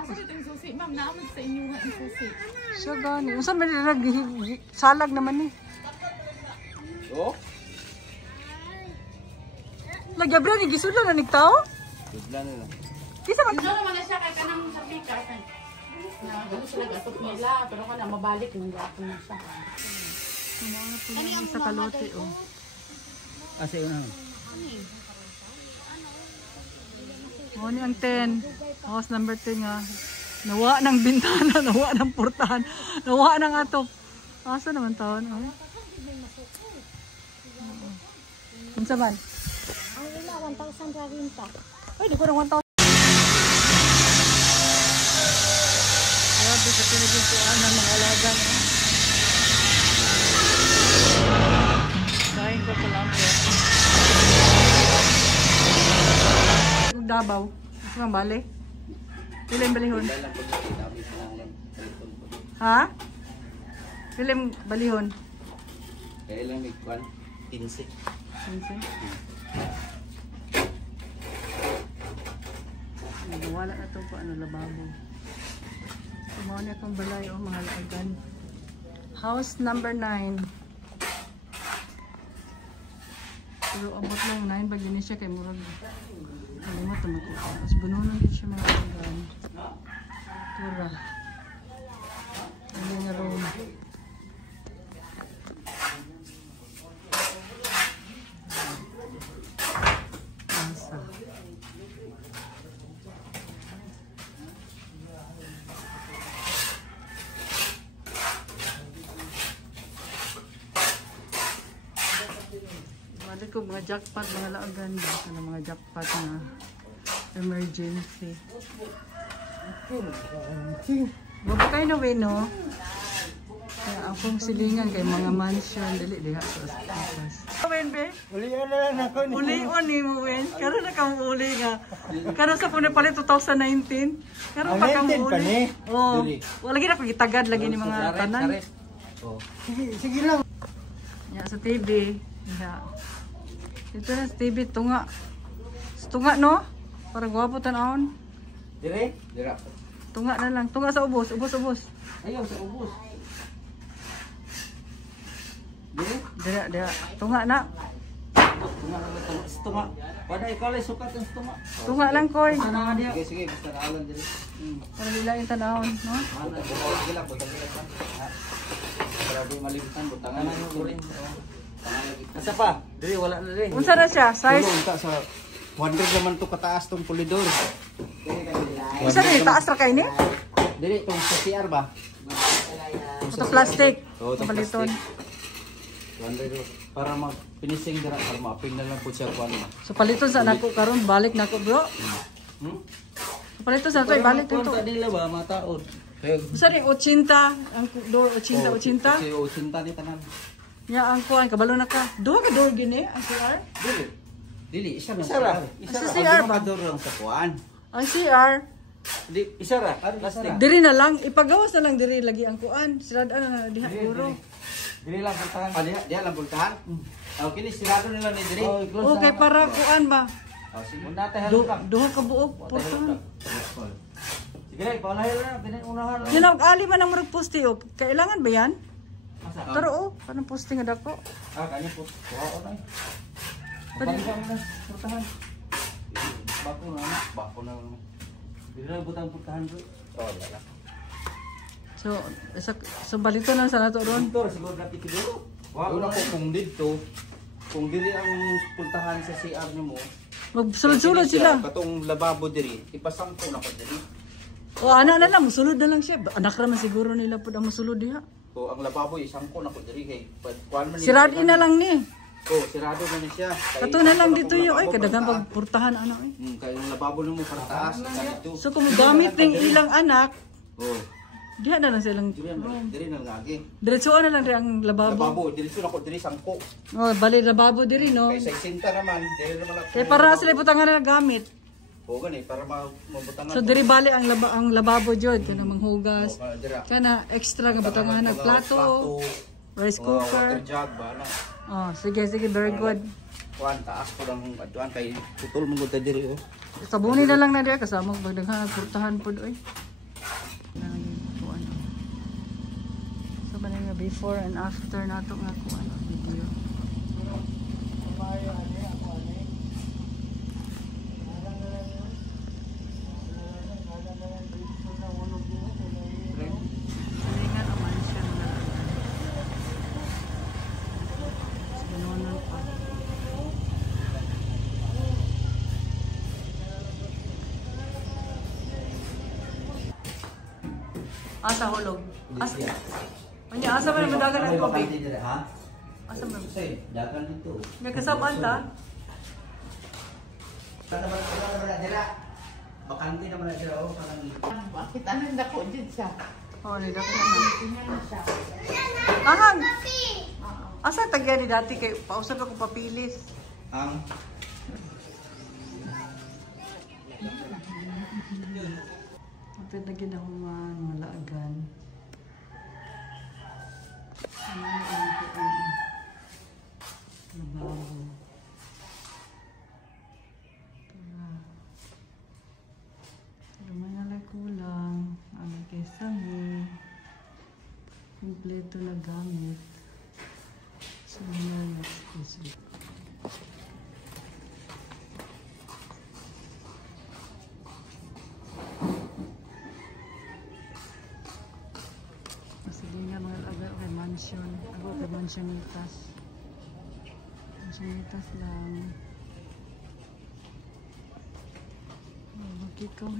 Asa dito yung susi, ma'am? Naamag sa inyo nga yung susi. Siya gani. Usan ba nila salag naman ni? Oh? Lagabra ni gisudlan na nigtao? Gisudlan na. Kisa man. Ito naman na siya kay kanang sa pikas. Na gano'n sila gatot nila. Pero kung na mabalik, yung gato na siya. Ano sa kalote oh. Asa yun na? Oh, ni ang 10. House number 10 nga. Nawa ng bintana, nawa ng portahan, nawa ng atop. Asa naman taon? Oh. Unsa man? Ang ila 1,000 ra rin pa. Ay, di ko ng 1,000. Grabe sa pinagpuan ng mga alaga. Kain ko sa lampo. Dabaw. Gusto kang bali? Pila yung balihon? Ha? Pila yung balihon? Kaya lang may kwan. 15. 15? Wala na ito po ano, lababo. Kumawa niya itong balay o mga laagan. House number 9. Pero abot lang 9 pag yun siya kay Murag. Alimot na magkuha. Mas bununan din siya mga laagan. Tura. Ano nga room. Asa. Balik ko mga jackpot, mga laagan. Ano mga jackpot na emergency. Bago kayo na no? Kaya akong silingan kay mga mansion. Dali, diha sa ospitas. Wen, be? Ulian na lang ako. Ulian ni mo, Wen. Karoon na kang uli nga. Karoon sa puno palit 2019. Karoon pa kang uli. Oo. Lagi na pagitagad lagi ni mga tanan. Sige lang. Ya, sa TV. Ya. Ito na sa TV, tunga. Tunga, no? Para gwapo tanawon. Dire? Dira. Tunga na lang. Tunga sa ubos. Ubos. Ayaw sa ubos. Dire? Dira. Tunga na. Tunga na ba? Tunga. Pada ikaw lang sukat ang tunga. Tunga lang, Koy. Sige. Basta naalan dire. Para bilain tanawon, no? Ano? Sige lang. Butang lang. Para di malibutan. Butangan na yung urin. Asa pa? Dire, wala na dire. Unsa na siya? Size? Unta sa 100 naman to kataas tong pulidor. Unsa na taas ra kay ni? Dili tong sa CR ba? Ito plastic. Oo, itong Paliton. 100 para mag-finishing dira para ma-pin na lang po siya kuan. So paliton sa nako karon balik nako, bro. Paliton sa to ibalik dito. Kunta dila ba mataon. Unsa ni 80 ang door 80. Kasi 80 ni tanan. Ya ang kuan kabalo na ka. Duha ka door gini ang CR. Dili, isa ra. Sa CR ba? Door lang sa kuan. Ang CR Di isa ra. Plastic. diri na lang ipagawas na lang diri lagi ang kuan. Siradaan na diha duro. Dili lang bultahan. Diha lang bultahan. Okay, ni sirado nila ni diri. Okay para kuan ba? Sige, muna tayo lang. Duha ka buok portahan. Sige, paulahay lang na unahan. Yun ang ali man ang murag poste o. Kailangan ba yan? Asa? Pero oh, kanang poste nga dako. Kanya po. Kuha na. Pwede. Portahan. Bako na. Dili na butang portahan bro. Wala. So balito na sa nato ron. Tor siguro dati siguro. Una ko kung diri ang puntahan sa CR nimo. Magsulod-sulod sila. Katong lababo diri, ipasangko na ko diri. O ana na lang, musulod na lang siya. Anak naman siguro nila pud ang musulod diha. So ang lababo isangko na ko diri kay kuan man. Siradi na lang ni. Oh, sirado na ni siya. Kato na lang dito yo ay kadagang pagpurtahan ana ay. Kay ang lababo nimo para taas dito. So kung gamit ning ilang anak, Oh, diha na lang silang diri na lagi. diretsoan na lang ri ang lababo. Lababo diri na ko diri sangko. Oh, bali lababo diri no. Kay 60 naman, diri naman. Kay para sila putangan na gamit. O gani para mabutangan. So diri bali ang lababo jud kana manghugas. Dira. Kana extra nga butangan na plato, rice cooker. Water jug ba na. Oh, sige very good. Kuan taas ko lang aduan kay putol mo gud diri oh. Sabuni na lang na diya kasama pagdaghan purtahan pud oy. So man nga before and after nato nga ko ano video. Salingan o mansion na sinunan pa. Asa hulog? Asa? Anya, asa man madagan ang tubig? Ha? Asa man? Say, dagan dito. Nagkasabaan ta? Bakante naman na dira oh, parang Bakit anong dako dyan siya? Oh, ni dako na. Tingnan na siya. Angan! Asa tagya ni dati kay pausap ako papilis. ang Kapit na ginahuman, malaagan. Ano ang labaho. Pero may nalay kulang. Ano kay Sami. Kompleto na gamit. So, next this week. Sige nga mga aga kay mansion. Ako kay mansionitas. Mansionitas lang. Oh, makikaw.